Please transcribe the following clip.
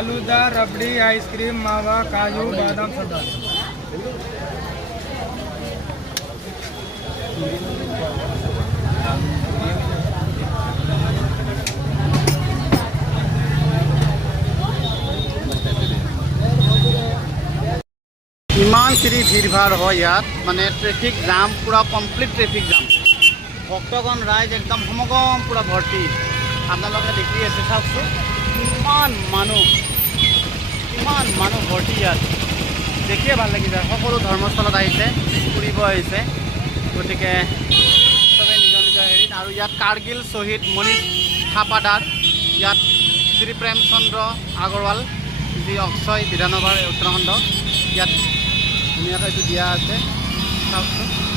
फालूदा, रबड़ी, ice cream, मावा, काजू, बादाम सरदार। इमान খিনি ভিড় ভাড় হয় ইয়াত মানে ট্ৰেফিক জাম পুৰা কমপ্লিট ট্ৰেফিক জাম ভক্তগণ রাইজ একদম সমগম পুরা ভর্তি আপনারা দেখি আছে চাওকচোন ইমান মানুহ ভর্তি ইয়াত দেখিয়ে ভাল লাগি যায় সকলো ধৰ্মস্থলত আহিছে ফুৰিব আহিছে গতিকে সবে নিজৰ নিজৰ হেৰিত আৰু ইয়াত কাৰ্গিল শ্বহীদ মনীষ থাপাদাৰ ইয়াত শ্ৰী প্ৰেমচন্দ্ৰ আগৰৱাল যি অক্ষয় বিধানসভাৰ উত্তৰাখণ্ড ইয়াত ধুনীয়াকৈ এইটো দিয়া আছে চাওকচোন